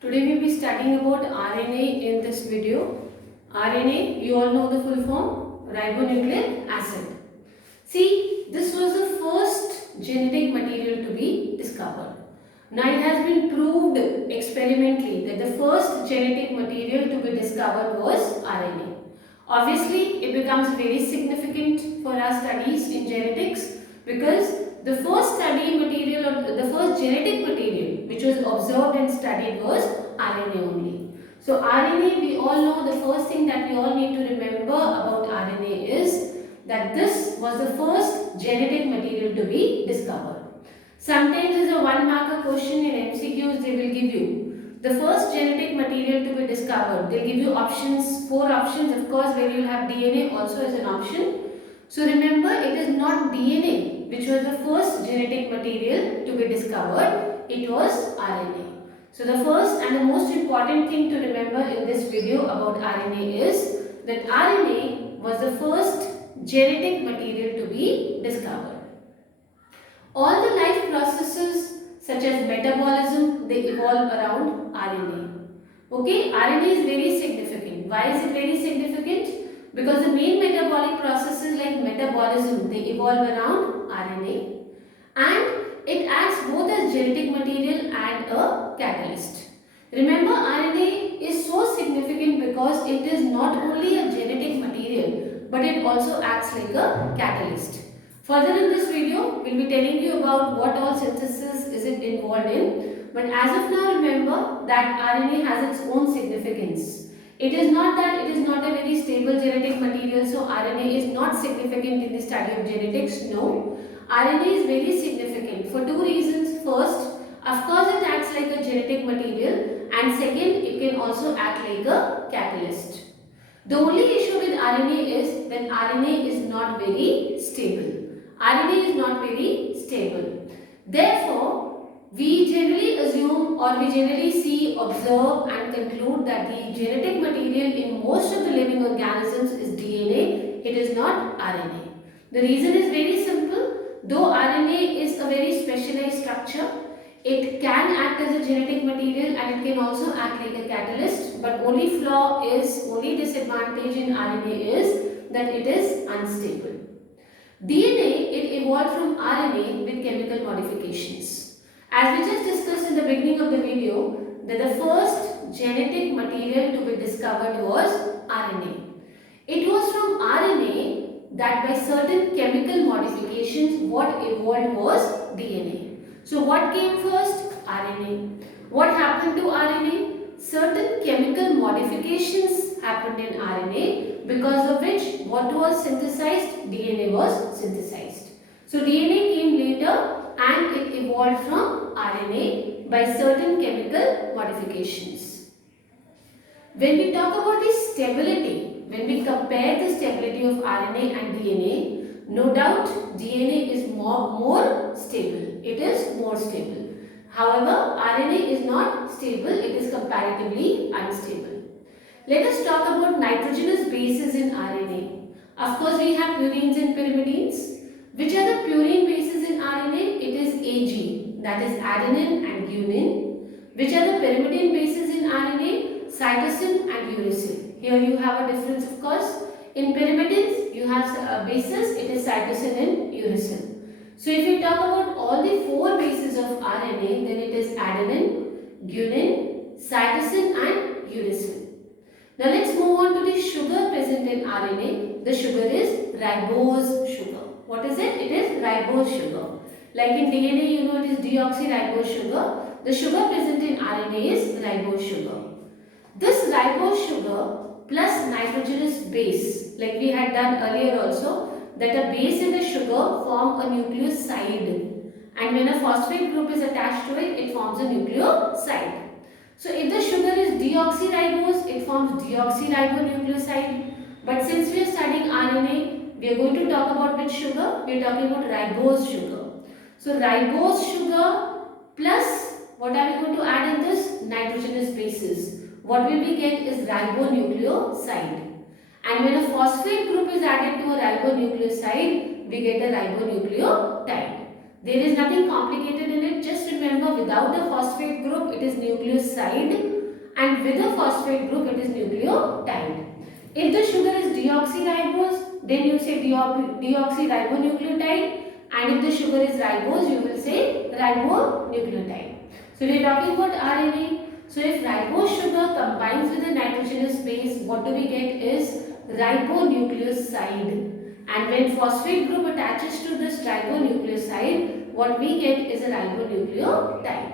Today we will be studying about RNA in this video. RNA, you all know the full form, ribonucleic acid. See, this was the first genetic material to be discovered. Now it has been proved experimentally that the first genetic material to be discovered was RNA. Obviously, it becomes very significant for our studies in genetics because the first study material or the first genetic material which was observed and studied was RNA only. So RNA, we all know the first thing that we all need to remember about RNA is that this was the first genetic material to be discovered. Sometimes as a one marker question in MCQs they will give you the first genetic material to be discovered. They'll give you options, 4 options, of course, where you'll have DNA also as an option. So remember, it is not DNA which was the first genetic material to be discovered. It was RNA. So the first and the most important thing to remember in this video about RNA is that RNA was the first genetic material to be discovered. All the life processes such as metabolism, they evolve around RNA. Okay, RNA is very significant. Why is it very significant? Because the main metabolic processes like metabolism, they evolve around RNA, and it acts both as genetic material and a catalyst. Remember, RNA is so significant because it is not only a genetic material but it also acts like a catalyst. Further in this video, we will be telling you about what all synthesis is it involved in. But as of now, remember that RNA has its own significance. It is not that it is not a very stable genetic material, so RNA is not significant in the study of genetics. No, RNA is very significant for 2 reasons. First, of course, it acts like a genetic material, and second, it can also act like a catalyst. The only issue with RNA is that RNA is not very stable. RNA is not very stable. Therefore, we generally assume or we generally see, observe and conclude that the genetic material in most of the living organisms is DNA. It is not RNA. The reason is very simple. Though RNA is a very specialized structure, it can act as a genetic material and it can also act like a catalyst, but only disadvantage in RNA is that it is unstable. DNA, it evolved from RNA with chemical modifications. As we just discussed in the beginning of the video, that the first genetic material to be discovered was RNA. It was from RNA that by certain chemical modifications what evolved was DNA. So what came first? RNA. What happened to RNA? Certain chemical modifications happened in RNA, because of which what was synthesized? DNA was synthesized. So DNA came later and it evolved from RNA by certain chemical modifications. When we talk about the stability, when we compare the stability of RNA and DNA, no doubt DNA is more stable. It is more stable. However, RNA is not stable, it is comparatively unstable. Let us talk about nitrogenous bases in RNA. Of course, we have purines and pyrimidines. Which are the purine bases in RNA? It is AG, that is adenine and guanine. Which are the pyrimidine bases in RNA? Cytosine and uracil. Here you have a difference, of course. In pyrimidines, you have bases, it is cytosine and uracil. So if you talk about all the 4 bases of RNA, then it is adenine, guanine, cytosine and uracil. Now let's move on to the sugar present in RNA. The sugar is ribose sugar. What is it? It is ribose sugar. Like in DNA, you know it is deoxyribose sugar. The sugar present in RNA is ribose sugar. This ribose sugar plus nitrogenous base, like we had done earlier also, that a base and a sugar form a nucleoside, and when a phosphate group is attached to it, it forms a nucleoside. So if the sugar is deoxyribose, it forms deoxyribonucleoside. But since we are studying RNA, we are going to talk about which sugar? We are talking about ribose sugar. So ribose sugar plus, what are we going to add in this? Nitrogenous bases. What will we get is ribonucleoside. And when a phosphate group is added to a ribonucleoside, we get a ribonucleotide. There is nothing complicated in it. Just remember, without the phosphate group, it is nucleoside, and with the phosphate group, it is nucleotide. If the sugar is deoxyribose, then you say deoxyribonucleotide, and if the sugar is ribose, you will say ribonucleotide. So we are talking about RNA. So if ribose sugar combines with a nitrogenous base, what do we get is ribonucleoside. And when phosphate group attaches to this ribonucleoside, what we get is a ribonucleotide.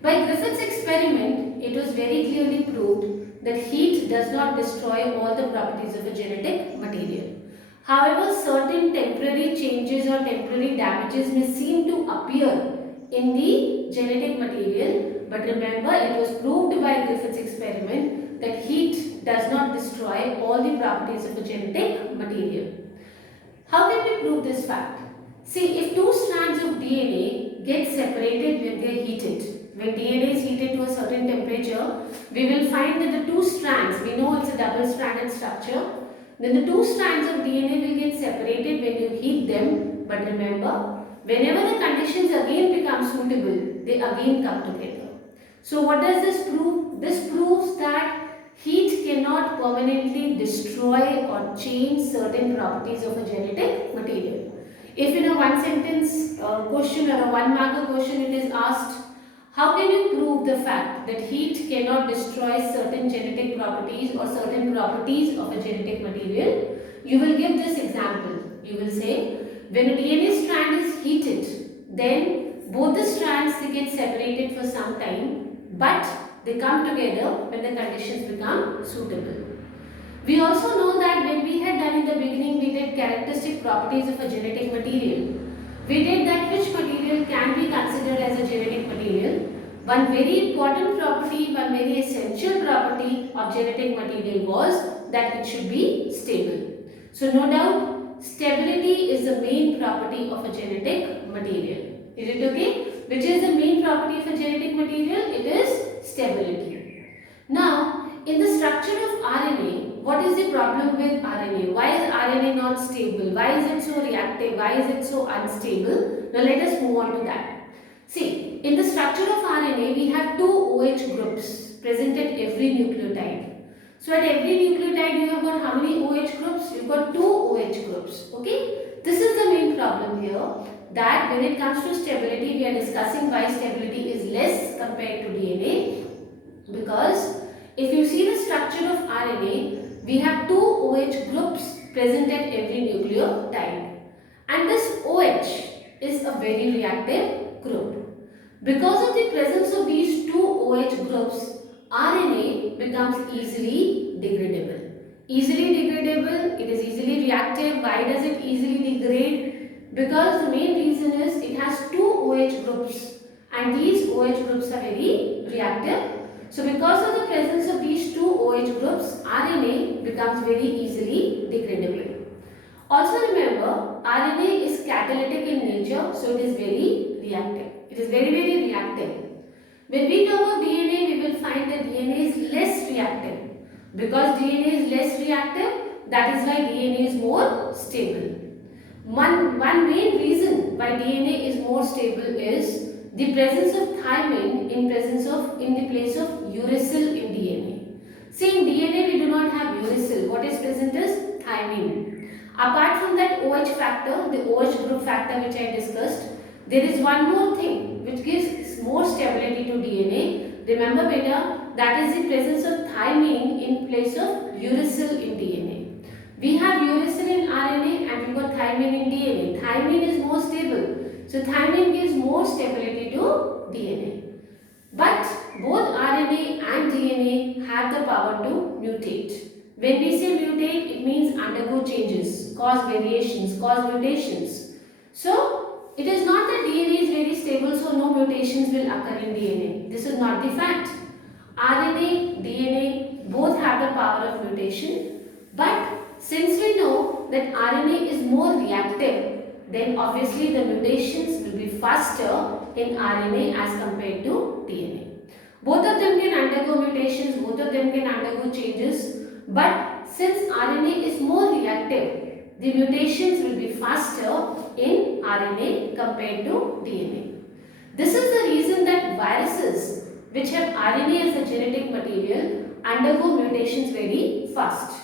By Griffith's experiment, it was very clearly proved that heat does not destroy all the properties of a genetic material. However, certain temporary changes or temporary damages may seem to appear in the genetic material, but remember, it was proved by Griffith's experiment that heat does not destroy all the properties of a genetic material. How can we prove this fact? See, if two strands of DNA get separated when they are heated, when DNA is heated to a certain temperature, we will find that the two strands, we know it's a double-stranded structure, then the two strands of DNA will get separated when you heat them. But remember, whenever the conditions again become suitable, they again come together. So what does this prove? This proves that heat cannot permanently destroy or change certain properties of a genetic material. If in a one sentence question or a one marker question it is asked, how can you prove the fact that heat cannot destroy certain genetic properties or certain properties of a genetic material? You will give this example. You will say, when a DNA strand is heated, then both the strands they get separated for some time, but they come together when the conditions become suitable. We also know that when we had done in the beginning, we did characteristic properties of a genetic material. We did that which material can be considered as a genetic material. One very important property, one very essential property of genetic material was that it should be stable. So no doubt, stability is the main property of a genetic material. Is it okay? Which is the main property of a genetic material? It is stability. Now, in the structure of RNA, what is the problem with RNA? Why is RNA not stable? Why is it so reactive? Why is it so unstable? Now let us move on to that. See, in the structure of RNA, we have two OH groups present at every nucleotide. So at every nucleotide, you have got how many OH groups? You've got two OH groups. Okay? This is the main problem here, that when it comes to stability, we are discussing why stability is less compared to DNA. Because if you see the structure of RNA, we have two OH groups present at every nucleotide. And this OH is a very reactive group. Because of the presence of these two OH groups, RNA becomes easily degradable. Easily degradable, it is easily reactive. Why does it easily degrade? Because the main reason is it has two OH groups, and these OH groups are very reactive. So because of the presence of these two OH groups, RNA becomes very easily degradable. Also remember, RNA is catalytic in nature, so it is very reactive. It is very reactive. When we talk of DNA, we will find that DNA is less reactive. Because DNA is less reactive, that is why DNA is more stable. One main reason why DNA is more stable is the presence of thymine in the place of uracil in DNA. See, in DNA we do not have uracil. What is present is thymine. Apart from that OH factor, the OH group factor which I discussed, there is one more thing which gives more stability to DNA. Remember beta, that is the presence of thymine in place of uracil in DNA. We have uracil in RNA and we got thymine in DNA. Thymine is more stable. So thymine gives more stability to DNA. But both RNA and DNA have the power to mutate. When we say mutate, it means undergo changes, cause variations, cause mutations. So it is not that DNA is very stable, so no mutations will occur in DNA. This is not the fact. RNA, DNA both have the power of mutation. But since we know that RNA is more reactive, then obviously the mutations will be faster in RNA as compared to DNA. Both of them can undergo mutations, both of them can undergo changes. But since RNA is more reactive, the mutations will be faster in RNA compared to DNA. This is the reason that viruses which have RNA as a genetic material undergo mutations very fast.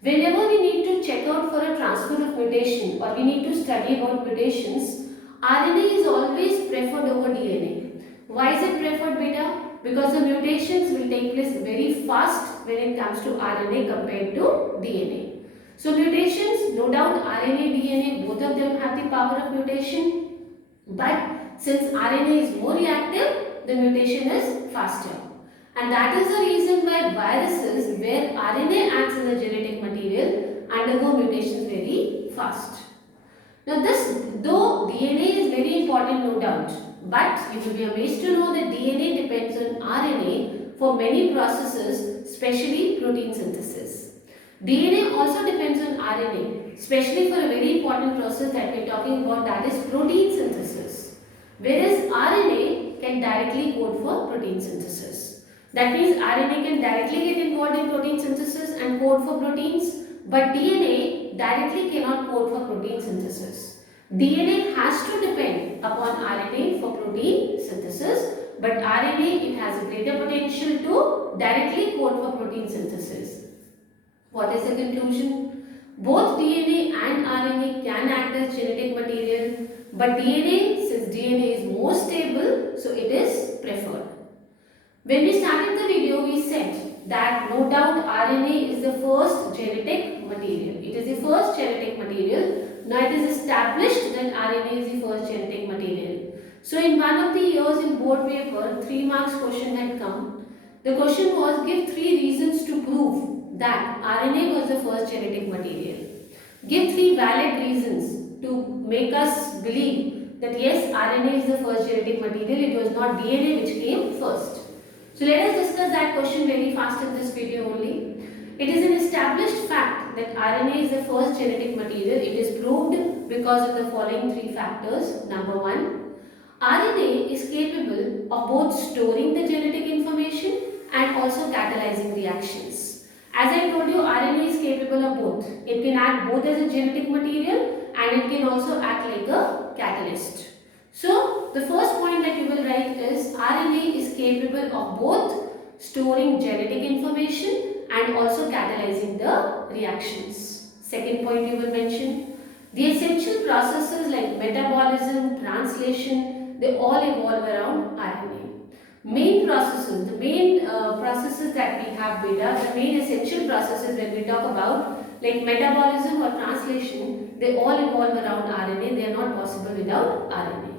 Whenever we need to check out for a transfer of mutation or we need to study about mutations, RNA is always preferred over DNA. Why is it preferred, beta? Because the mutations will take place very fast when it comes to RNA compared to DNA. So mutations, no doubt RNA, DNA, both of them have the power of mutation, but since RNA is more reactive, the mutation is faster. And that is the reason why viruses where RNA acts as a genetic material undergo mutations very fast. Now though DNA is very important, no doubt, but you will be amazed to know that DNA depends on RNA for many processes, especially protein synthesis. DNA also depends on RNA, especially for a very important process that we are talking about, that is protein synthesis. Whereas RNA can directly code for protein synthesis. That means RNA can directly get involved in protein synthesis and code for proteins, but DNA directly cannot code for protein synthesis. DNA has to depend upon RNA for protein synthesis, but RNA, it has a greater potential to directly code for protein synthesis. What is the conclusion? Both DNA and RNA can act as genetic material, but DNA, since DNA is more stable, so it is preferred. When we started the video, we said that no doubt RNA is the first genetic material. It is the first genetic material. Now it is established that RNA is the first genetic material. So in one of the years in board paper, 3 marks question had come. The question was, give 3 reasons to prove that RNA was the first genetic material. Give 3 valid reasons to make us believe that yes, RNA is the first genetic material. It was not DNA which came first. So let us discuss that question very fast in this video only. It is an established fact that RNA is the first genetic material. It is proved because of the following 3 factors. Number 1, RNA is capable of both storing the genetic information and also catalyzing reactions. As I told you, RNA is capable of both. It can act both as a genetic material and it can also act like a catalyst. So, the first point that you will write is RNA is capable of both storing genetic information and also catalyzing the reactions. Second point you will mention, the essential processes like metabolism, translation, they all evolve around RNA. Main processes, the main processes that we have, beta, the main essential processes when we talk about like metabolism or translation, they all evolve around RNA. They are not possible without RNA.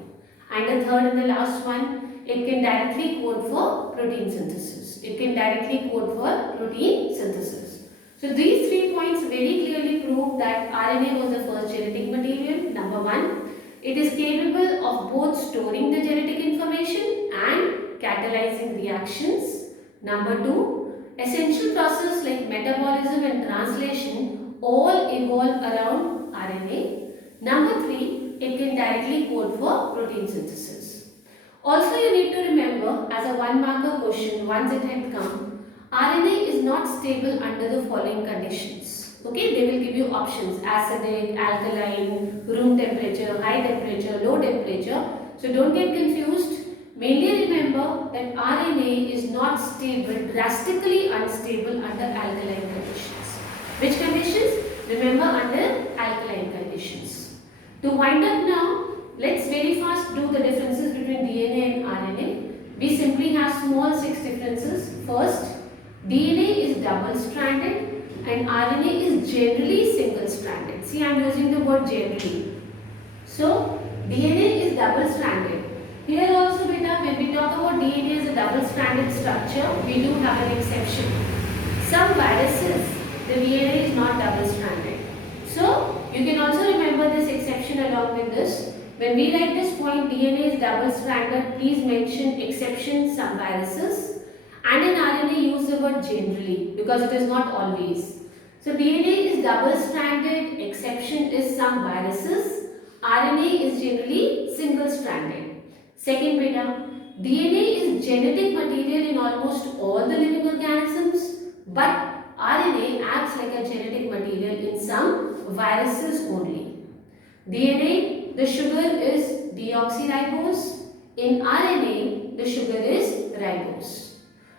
And the third and the last one, it can directly code for protein synthesis. It can directly code for protein synthesis. So these 3 points very clearly prove that RNA was the first genetic material. Number 1, it is capable of both storing the genetic information and catalyzing reactions. Number 2, essential processes like metabolism and translation all evolve around RNA. Number 3, it can directly code for protein synthesis. Also, you need to remember, as a 1-marker question, once it had come, RNA is not stable under the following conditions. Okay, they will give you options: acidic, alkaline, room temperature, high temperature, low temperature. So don't get confused. Mainly remember that RNA is not stable, drastically unstable under alkaline conditions. Which conditions? Remember, under alkaline conditions. To wind up now, let's very fast do the differences between DNA and RNA. We simply have small 6 differences. First, DNA is double-stranded and RNA is generally single-stranded. See, I am using the word generally. So, DNA is double-stranded. Here also, beta, when we talk about DNA as a double-stranded structure, we do have an exception. Some viruses, the DNA is not double-stranded. So, you can also remember this exception along with this. When we write this point, DNA is double-stranded, please mention exception, some viruses. And in RNA, use the word generally because it is not always. So, DNA is double-stranded, exception is some viruses. RNA is generally single-stranded. Second, beta, DNA is genetic material in almost all the living organisms, but RNA acts like a genetic material in some viruses only. DNA, the sugar is deoxyribose. In RNA, the sugar is ribose.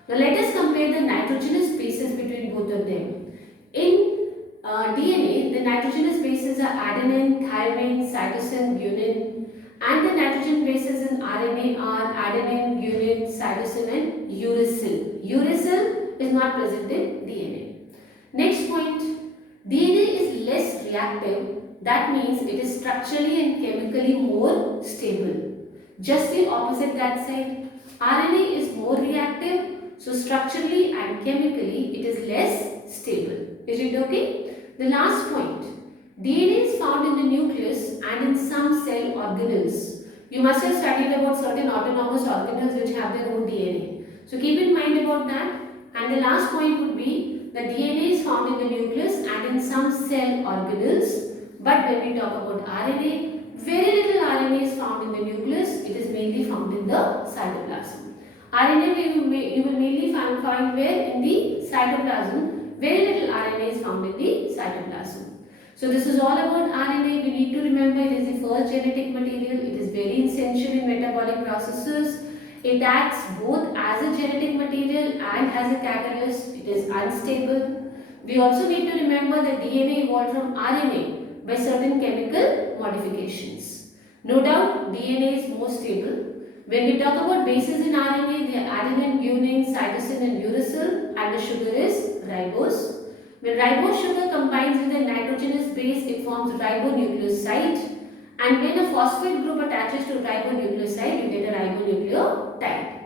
Now let us compare the nitrogenous bases between both of them. In DNA, the nitrogenous bases are adenine, thymine, cytosine, guanine, and the nitrogen bases in RNA are adenine, guanine, cytosine, and uracil. Uracil is not present in DNA. Next point, DNA is less reactive. That means it is structurally and chemically more stable. Just the opposite that side. RNA is more reactive, so structurally and chemically it is less stable. Is it okay? The last point, DNA is found in the nucleus and in some cell organelles. You must have studied about certain autonomous organelles which have their own DNA. So keep in mind about that. And the last point would be that DNA is found in the nucleus and in some cell organelles. But when we talk about RNA, very little RNA is found in the nucleus. It is mainly found in the cytoplasm. RNA you will mainly find where? In the cytoplasm. Very little RNA is found in the cytoplasm. So this is all about RNA. We need to remember it is the first genetic material. It is very essential in metabolic processes. It acts both as a genetic material and as a catalyst. It is unstable. We also need to remember that DNA evolved from RNA by certain chemical modifications. No doubt DNA is more stable. When we talk about bases in RNA, they are adenine, guanine, cytosine and uracil, and the sugar is ribose. When ribose sugar combines with a nitrogenous base, it forms ribonucleoside. And when a phosphate group attaches to ribonucleoside, you get a ribonucleotide.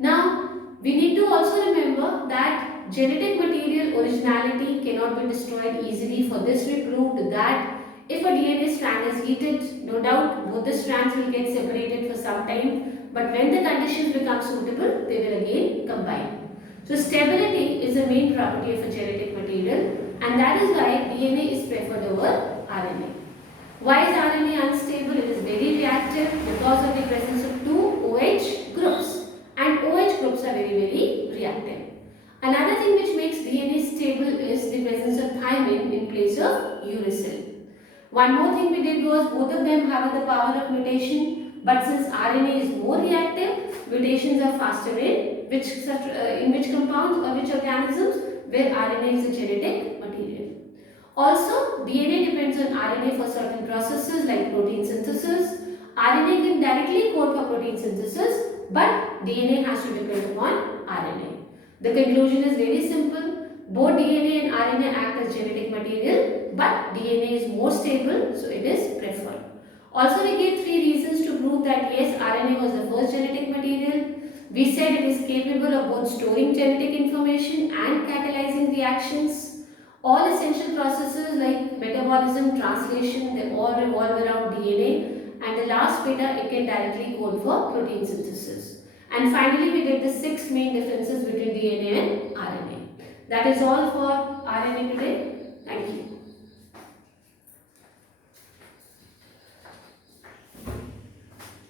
Now, we need to also remember that genetic material originality cannot be destroyed easily. For this, we proved that if a DNA strand is heated, no doubt both the strands will get separated for some time. But when the conditions become suitable, they will again combine. So stability is a main property of a genetic material, and that is why DNA is preferred over RNA. Why is RNA unstable? It is very reactive because of the presence of two OH groups, and OH groups are very reactive. Another thing which makes DNA stable is the presence of thymine in place of uracil. One more thing we did was both of them have the power of mutation, but since RNA is more reactive, mutations are faster in which compounds or which organisms where RNA is a genetic material. Also, DNA depends on RNA for certain processes like protein synthesis. RNA can directly code for protein synthesis, but DNA has to depend upon RNA. The conclusion is very simple. Both DNA and RNA act as genetic material, but DNA is more stable, so it is preferred. Also, we gave 3 reasons to prove that yes, RNA was the first genetic material. We said it is capable of both storing genetic information and catalyzing reactions. All essential processes like metabolism, translation, they all revolve around DNA. And the last beta, it can directly code for protein synthesis. And finally, we did the 6 main differences between DNA and RNA. That is all for RNA today.